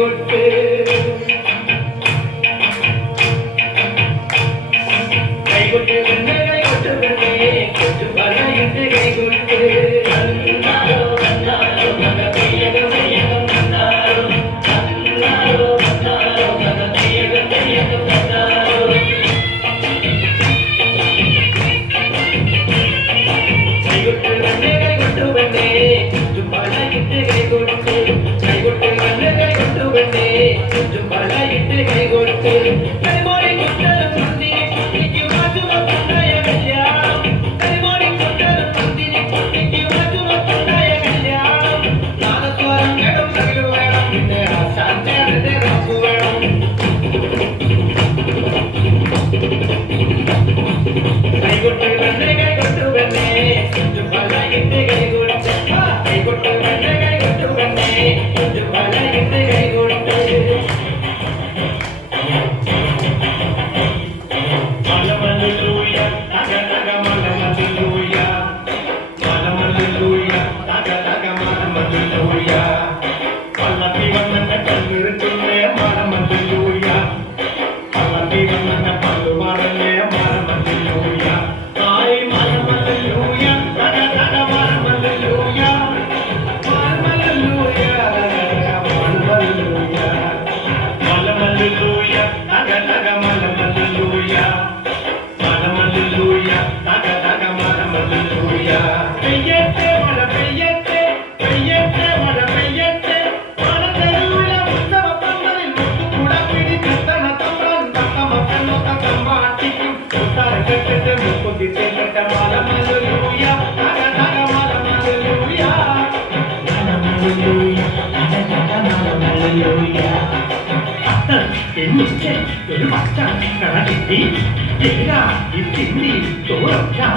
കൈകൊട്ട് കൈകൊട്ട് പെണ്ണെ കൈകൊട്ട് പെണ്ണെ കൊച്ചു പറയിട്ട് കൈകൊട്ട് കണ്ണാരോ കണ്ണാരോ കഥയകം കയ്യകം കണ്ണാരോ കണ്ണാരോ കണ്ണാരോ കഥയകം കയ്യകം കണ്ണാരോ കൈകൊട്ട് പെണ്ണെ കൈകൊട്ട് പെണ്ണെ കൊച്ചു പറയിട്ട് കൈകൊട്ട് കൈകൊട്ട് പെണ്ണെ കൈകൊട്ട് പെണ്ണെ കൊച്ചു പറയിട്ട് കൈകൊട്ട് കൈമോടി കൊട്ടലും മന്ദിരി കുട്ടിക്ക് മാറ്റുമൊത്തുണ്ടായ കല്യാണം കൈമോടി കൊട്ടലും മന്ദിരി കുട്ടിക്ക് മാറ്റുമൊത്തുണ്ടായ കല്യാണം നാദസ്വരം വേണം തകിട് വേണം പിന്നെ ശാന്തയുടെ റബ്ബ് വേണം കൈകൊട്ട് പെണ്ണെ കൈകൊട്ട് പെണ്ണെ കൊച്ചു പറയിട്ട് കൈകൊട്ട് കൈകൊട്ട് പെണ്ണെ കൈകൊട്ട് പെണ്ണെ കൊച്ചു പറയിട്ട് കൈകൊട്ട് ഒരു പച്ച കട കിട്ടി ഈ തിണ്ടി ചോറൊക്കെ